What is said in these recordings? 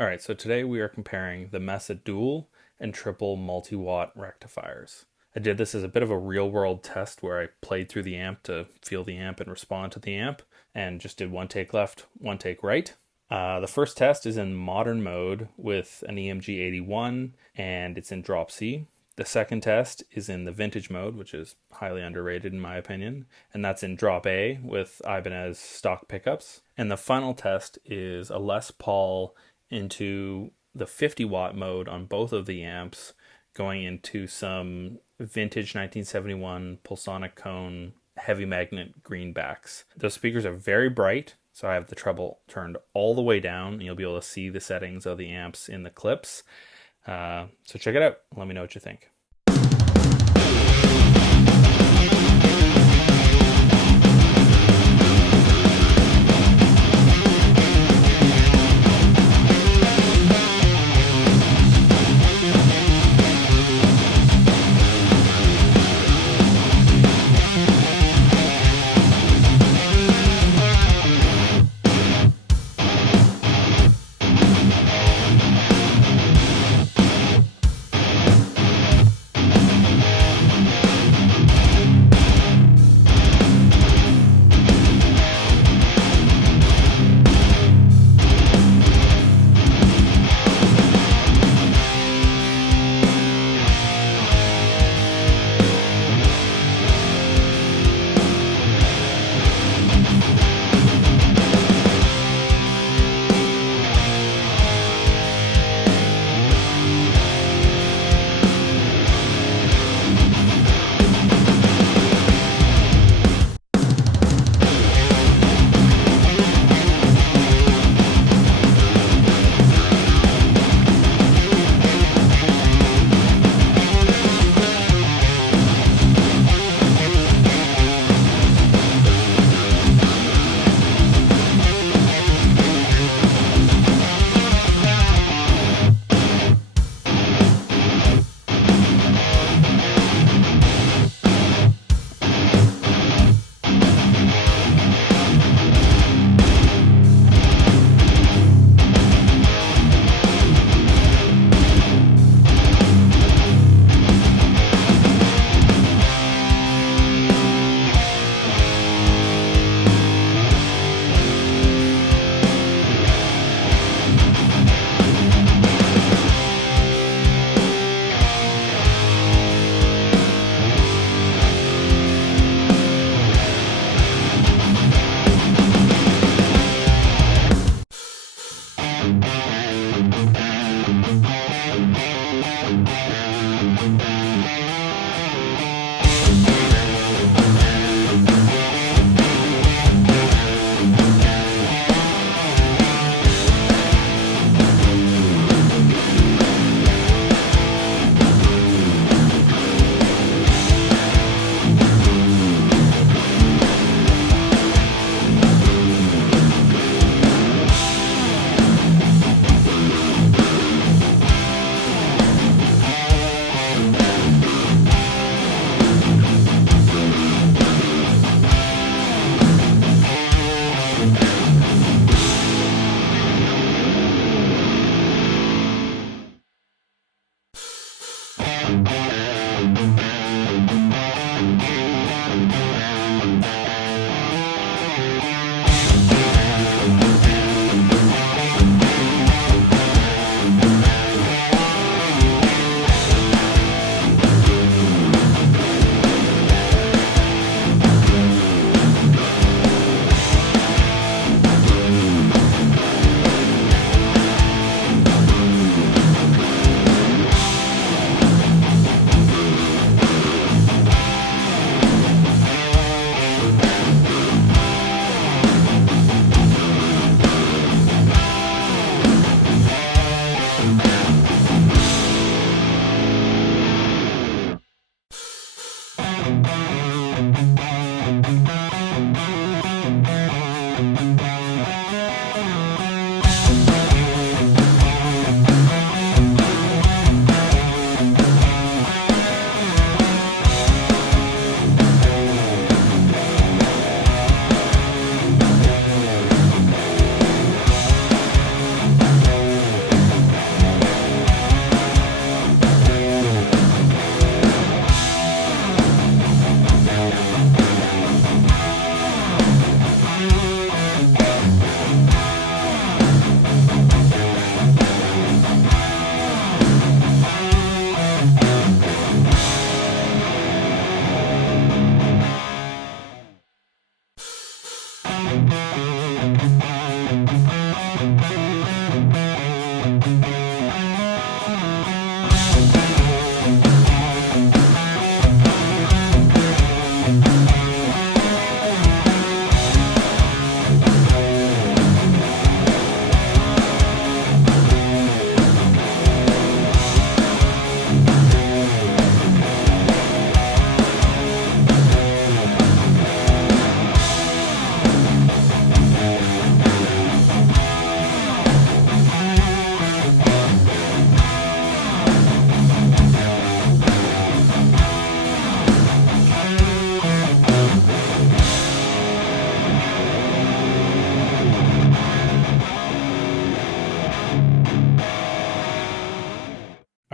Alright, so today we are comparing the Mesa dual and triple multi-watt rectifiers. I did this as a bit of a real-world test where I played through the amp to feel the amp and respond to the amp, and just did one take left, one take right. The first test is in modern mode with an EMG 81, and it's in drop C. The second test is in the vintage mode, which is highly underrated in my opinion, and that's in drop A with Ibanez stock pickups. And the final test is a Les Paul into the 50 watt mode on both of the amps, going into some vintage 1971 Pulsonic cone heavy magnet greenbacks. Those speakers are very bright, so I have the treble turned all the way down, and you'll be able to see the settings of the amps in the clips. So check it out. Let me know what you think.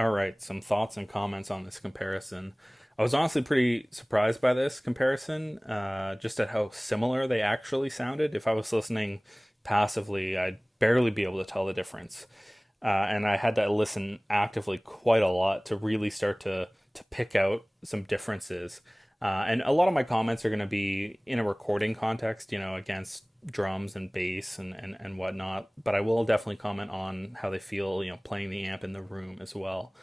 All right, some thoughts and comments on this comparison. I was honestly pretty surprised by this comparison, just at how similar they actually sounded. If I was listening passively, I'd barely be able to tell the difference. And I had to listen actively quite a lot to really start to pick out some differences. And a lot of my comments are going to be in a recording context, against drums and bass and whatnot. But I will definitely comment on how they feel, playing the amp in the room as well.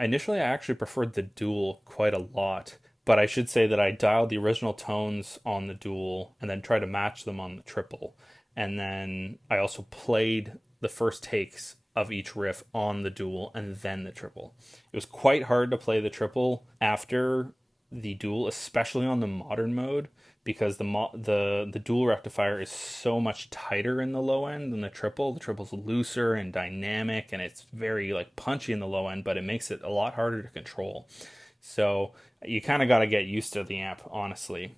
Initially, I actually preferred the dual quite a lot. But I should say that I dialed the original tones on the dual and then tried to match them on the triple. And then I also played the first takes of each riff on the dual and then the triple. It was quite hard to play the triple after the dual, especially on the modern mode, because the dual rectifier is so much tighter in the low end than the triple. The triple's looser and dynamic, and it's very like punchy in the low end, but it makes it a lot harder to control. So you kind of got to get used to the amp, honestly.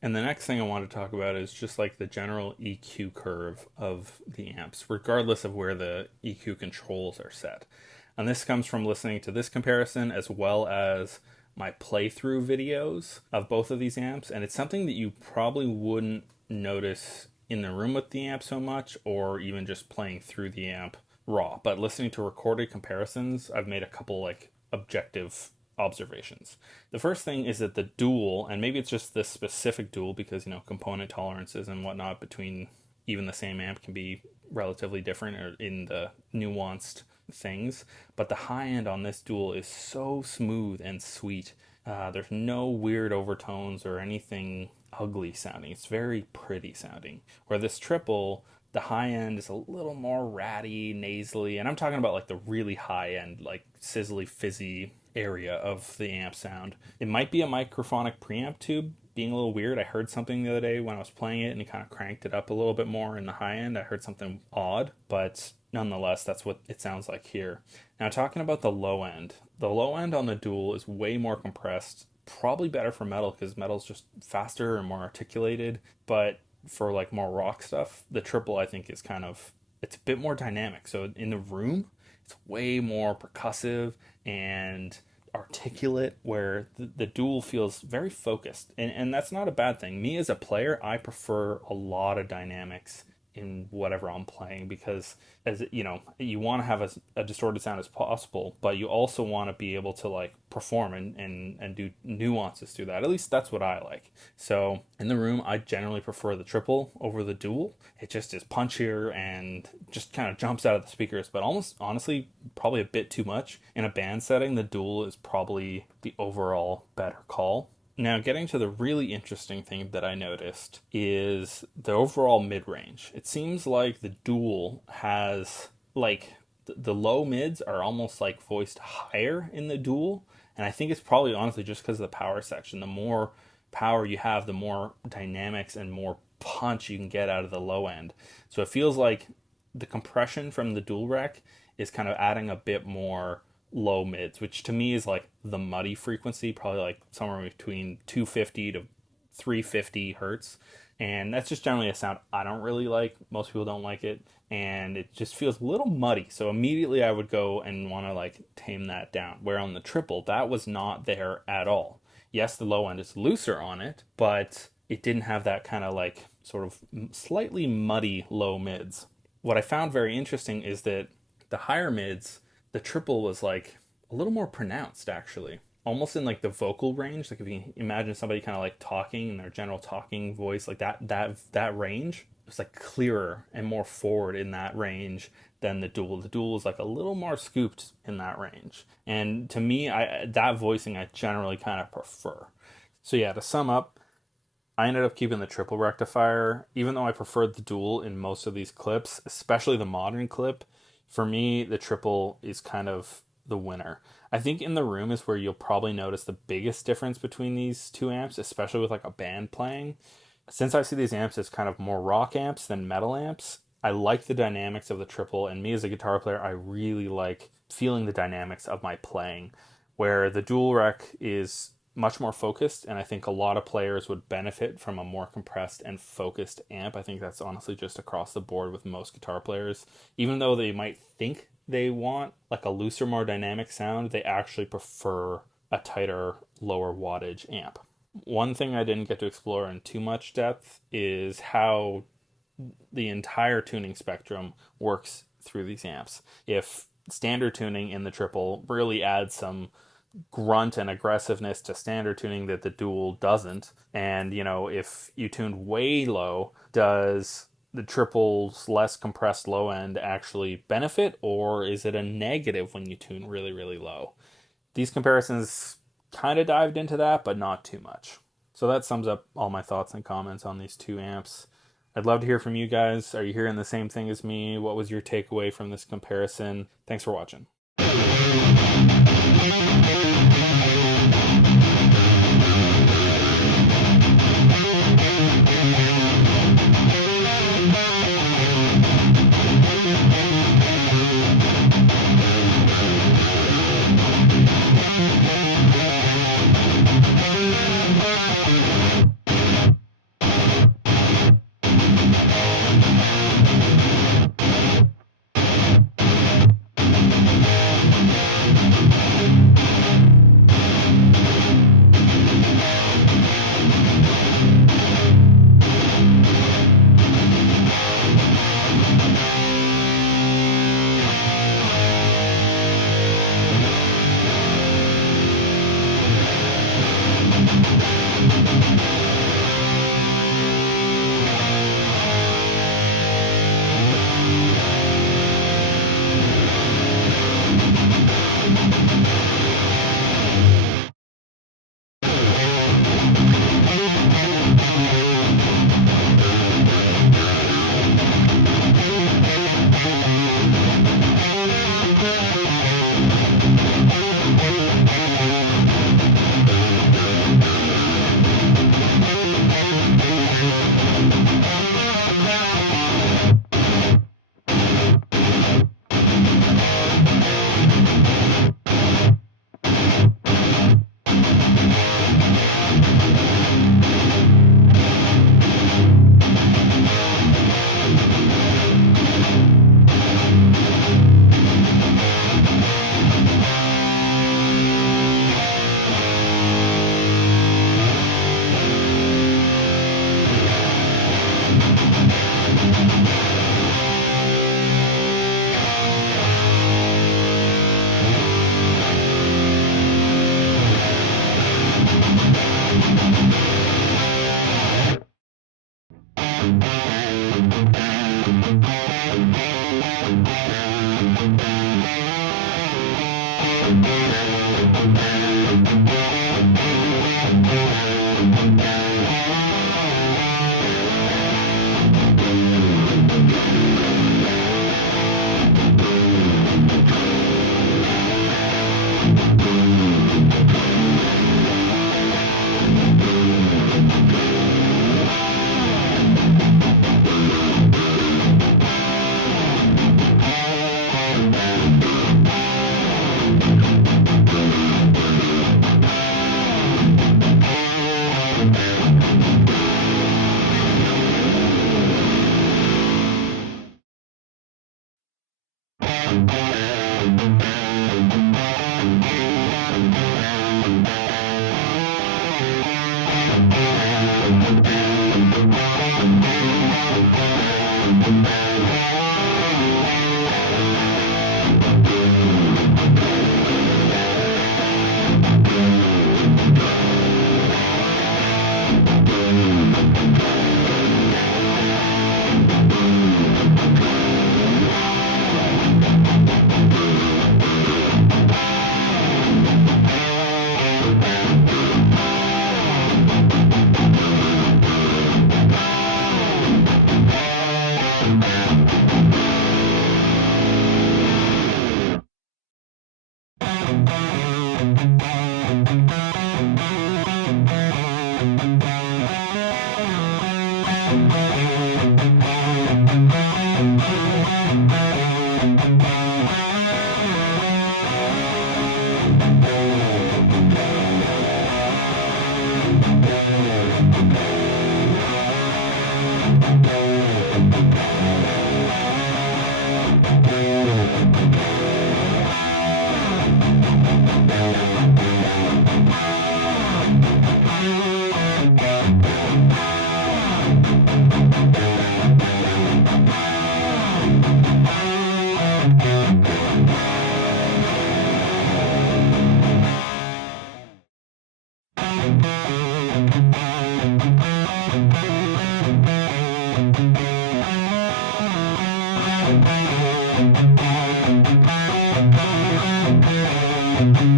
And the next thing I want to talk about is just like the general EQ curve of the amps, regardless of where the EQ controls are set. And this comes from listening to this comparison as well as my playthrough videos of both of these amps. And it's something that you probably wouldn't notice in the room with the amp so much, or even just playing through the amp raw. But listening to recorded comparisons, I've made a couple like objective observations. The first thing is that the dual, and maybe it's just this specific dual because component tolerances and whatnot between even the same amp can be relatively different or in the nuanced things, but the high end on this dual is so smooth and sweet. There's no weird overtones or anything ugly sounding. It's very pretty sounding. Where this triple, the high end is a little more ratty, nasally, and I'm talking about like the really high end, like sizzly, fizzy area of the amp sound. It might be a microphonic preamp tube being a little weird. I heard something the other day when I was playing it and it kind of cranked it up a little bit more in the high end. I heard something odd, but nonetheless, that's what it sounds like here. Now, talking about the low end on the dual is way more compressed, probably better for metal because metal's just faster and more articulated, but for like more rock stuff, the triple I think is it's a bit more dynamic. So in the room, it's way more percussive and articulate, where the dual feels very focused. And that's not a bad thing. Me as a player, I prefer a lot of dynamics in whatever I'm playing, because you want to have a distorted sound as possible, but you also want to be able to like perform and do nuances through that. At least that's what I like. So in the room, I generally prefer the triple over the dual. It just is punchier and just kind of jumps out of the speakers, but almost honestly probably a bit too much. In a band setting, the dual is probably the overall better call. Now, getting to the really interesting thing that I noticed is the overall mid-range. It seems like the dual has, like, the low mids are almost, like, voiced higher in the dual. And I think it's probably, honestly, just because of the power section. The more power you have, the more dynamics and more punch you can get out of the low end. So it feels like the compression from the dual rec is kind of adding a bit more low mids, which to me is like the muddy frequency, probably like somewhere between 250 to 350 hertz. And that's just generally a sound I don't really like. Most people don't like it, and it just feels a little muddy. So immediately I would go and want to like tame that down. Where on the triple, that was not there at all. Yes, the low end is looser on it, but it didn't have that kind of like sort of slightly muddy low mids. What I found very interesting is that the higher mids, the triple was like a little more pronounced, actually, almost in like the vocal range. Like if you imagine somebody kind of like talking in their general talking voice, like that range, it was like clearer and more forward in that range than the dual. The dual was like a little more scooped in that range. And to me, that voicing I generally kind of prefer. So yeah, to sum up, I ended up keeping the triple rectifier, even though I preferred the dual in most of these clips, especially the modern clip. For me, the triple is kind of the winner. I think in the room is where you'll probably notice the biggest difference between these two amps, especially with like a band playing. Since I see these amps as kind of more rock amps than metal amps, I like the dynamics of the triple, and me as a guitar player, I really like feeling the dynamics of my playing, where the dual rec is much more focused, and I think a lot of players would benefit from a more compressed and focused amp. I think that's honestly just across the board with most guitar players. Even though they might think they want like a looser, more dynamic sound, they actually prefer a tighter, lower wattage amp. One thing I didn't get to explore in too much depth is how the entire tuning spectrum works through these amps. If standard tuning in the triple really adds some grunt and aggressiveness to standard tuning that the dual doesn't, and if you tuned way low, does the triple's less compressed low end actually benefit, or is it a negative when you tune really, really low? These comparisons kind of dived into that, but not too much. So that sums up all my thoughts and comments on these two amps. I'd love to hear from you guys. Are you hearing the same thing as me? What was your takeaway from this comparison? Thanks for watching. you.